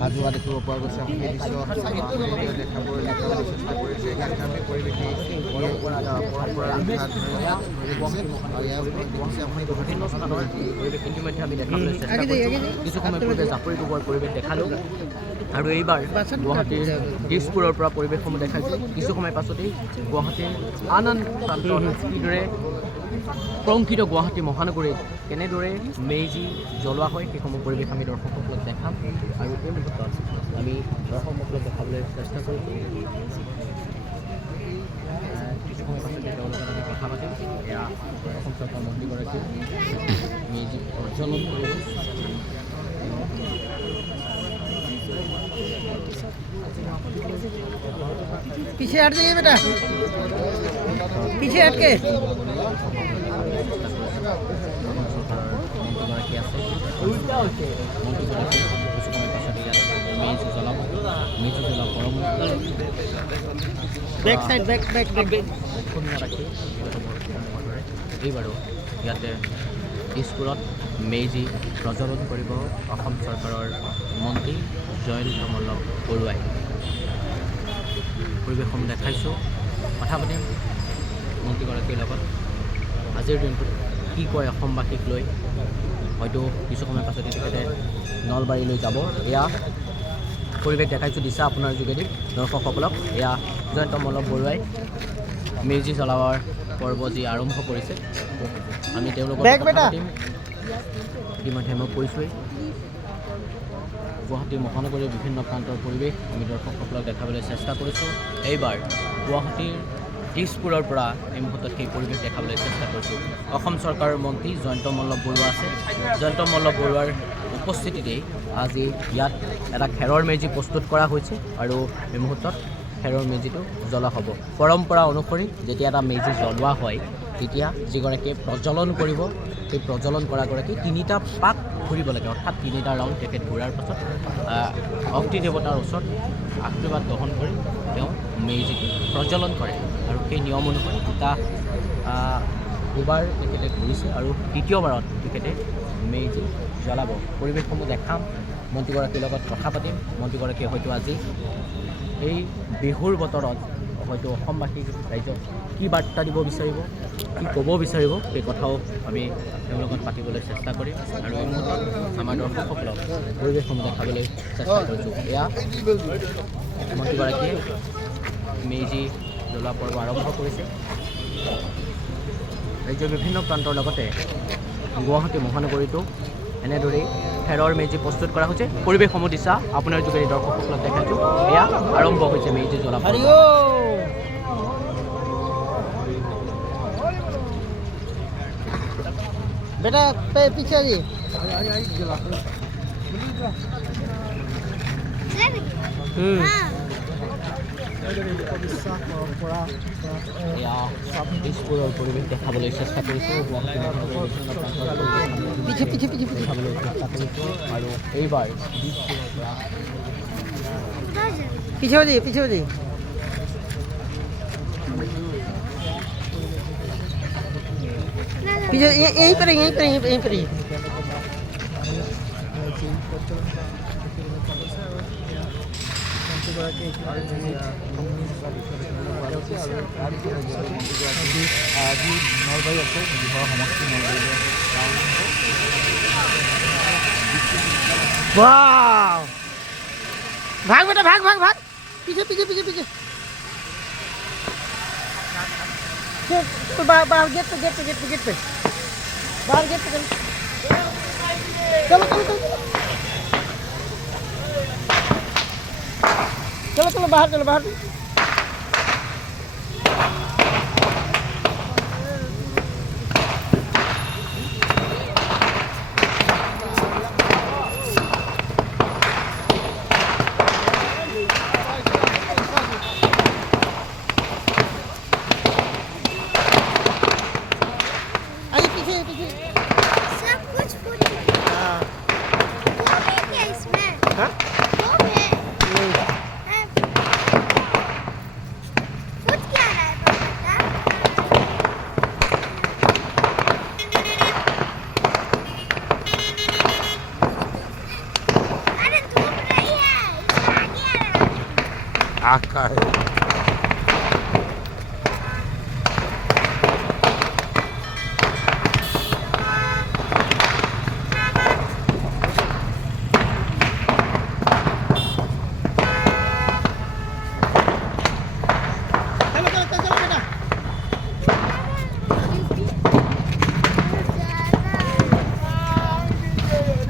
সাজোৱা দেখিব পোৱা গৈছে। সেই দৃশ্য দেখাবলৈ চেষ্টা কৰিছে। ইয়াত আমি পৰিৱেশী পৰম্পৰা পৰিৱেশ ইতিমধ্যে আমি দেখাবলৈ চেষ্টা কৰিছোঁ। কিছু সময় পূৰ্বে জাপৰি ডুবৰ পৰিৱেশ দেখালোঁ আৰু এইবাৰ গুৱাহাটীৰ দিছপুৰৰ পৰা পৰিৱেশসমূহ দেখাইছোঁ। কিছু সময় পাছতেই গুৱাহাটীৰ আন আন প্ৰান্তত কিদৰে প্ৰংকিত গুৱাহাটী মহানগৰীত কেনেদৰে মেজি জ্বলোৱা হয় সেইসমূহ পৰিৱেশ আমি দৰ্শকসকলক দেখাম আৰু এই মুহূৰ্তত আমি দৰ্শকসকলক দেখাবলৈ চেষ্টা কৰিছোঁ। কিছু সময় পাছতে তেওঁলোকৰ আমি কথা পাতিম। এয়া অসম চৰকাৰ মন্ত্ৰীগৰাকী মেজি প্ৰজ্বলন কৰিব। पीछे हट जाइए बेटा, पीछे हट के। মন্ত্ৰীগৰাকী আছে মন্ত্ৰীগৰাকী কিছু সময় পাছত ইয়াত মেজি জ্বলাব। মেজি জ্বলাব পৰম back side back back back Assamese ৰাখি এইবাৰো ইয়াতে দিছপুৰত মেজি প্ৰজ্বলন কৰিব অসম চৰকাৰৰ মন্ত্ৰী জয়ন্ত মল্লক বৰুৱাই। পৰিৱেশসমূহ দেখাইছোঁ, কথা পাতিম মন্ত্ৰীগৰাকীৰ লগত। আজিৰ দিনটোত কি কয় অসমবাসীক লৈ, হয়তো কিছু সময় পাছতে তেখেতে নলবাৰীলৈ যাব। এয়া পৰিৱেশ দেখাইছোঁ দিছা আপোনাৰ যোগেদি দৰ্শকসকলক। এয়া জয়ন্ত মল্লক বৰুৱাই মেজি জ্বলাবৰ পৰ্ব যি আৰম্ভ কৰিছে, আমি তেওঁলোকৰ কথা পাতিম। ইতিমধ্যে মই কৈছোঁৱেই গুৱাহাটী মহানগৰীৰ বিভিন্ন প্ৰান্তৰ পৰিৱেশ আমি দৰ্শকসকলক দেখাবলৈ চেষ্টা কৰিছোঁ। এইবাৰ গুৱাহাটীৰ দিছপুৰৰ পৰা এই মুহূৰ্তত সেই পৰিৱেশ দেখাবলৈ চেষ্টা কৰিছোঁ। অসম চৰকাৰৰ মন্ত্ৰী জয়ন্ত মল্লক বৰুৱা আছে। জয়ন্ত মল্লক বৰুৱাৰ উপস্থিতিতেই আজি ইয়াত এটা খেৰৰ মেজি প্ৰস্তুত কৰা হৈছে আৰু এই মুহূৰ্তত খেৰৰ মেজিটো জ্বলোৱা হ'ব। পৰম্পৰা অনুসৰি যেতিয়া এটা মেজি জ্বলোৱা হয় তেতিয়া যিগৰাকীয়ে প্ৰজ্বলন কৰিব, সেই প্ৰজ্বলন কৰাগৰাকী 3টা পাক ঘূৰিব লাগে, অৰ্থাৎ 3টা ৰাউণ্ড তেখেত ঘূৰাৰ পাছত অগ্নি দেৱতাৰ ওচৰত আশীৰ্বাদ গ্ৰহণ কৰি তেওঁ মেজিটো প্ৰজ্বলন কৰে আৰু সেই নিয়ম অনুসৰি দুবাৰ তেখেতে ঘূৰিছে আৰু তৃতীয়বাৰত তেখেতে মেজি জ্বলাব। পৰিৱেশসমূহ দেখাম, মন্ত্ৰীগৰাকীৰ লগত কথা পাতিম। মন্ত্ৰীগৰাকীয়ে হয়তো আজি এই বিহুৰ বতৰত হয়তো অসমবাসী ৰাইজক কি বাৰ্তা দিব বিচাৰিব, কি ক'ব বিচাৰিব, সেই কথাও আমি তেওঁৰ লগত পাতিবলৈ চেষ্টা কৰিম আৰু এই মুহূৰ্তত আমাৰ দৰ্শকসকলক পৰিৱেশসমূহ দেখাবলৈ চেষ্টা কৰিছোঁ। এয়া মন্ত্ৰীগৰাকীয়ে মেজি জ্বলোৱা পৰ্ব আৰম্ভ কৰিছে। ৰাজ্যৰ বিভিন্ন প্ৰান্তৰ লগতে গুৱাহাটী মহানগৰীতো এনেদৰেই খেৰৰ মেজি প্ৰস্তুত কৰা হৈছে। পৰিৱেশসমূহ দিছা আপোনাৰ যোগেদি দৰ্শকসকলক দেখাইছোঁ। এয়া আৰম্ভ হৈছে মেজি জ্বলা। बेटा पीछे जी এয়া দিছপুৰৰ পৰিৱেশ দেখাবলৈ চেষ্টা কৰিছোঁ। पीछे पीछे पीछे पीछे দেখাবলৈ চেষ্টা কৰিছোঁ আৰু এইবাৰ দিছপুৰৰ পৰা पीछे हो जाइए, पीछे हो जाइए। पीछे यहीं पर यहीं पर यहीं पर ही। নলবাৰী আছে, বিহাৰৰ সমষ্টি নলবাৰী। वाह, भाग बेटा भाग भाग भाग, पीछे पीछे पीछे पीछे। बाहर बाहर गेट पे गेट पे गेट पे गेट पे बाहर गेट पे चलो चलो चलो चलो चलो बाहर चलो बाहर। सब कुछ फूट गया। वो है क्या इसमें? हाँ? वो है। फूट क्या रहा है बेटा? अरे धूप रही है। क्या कहे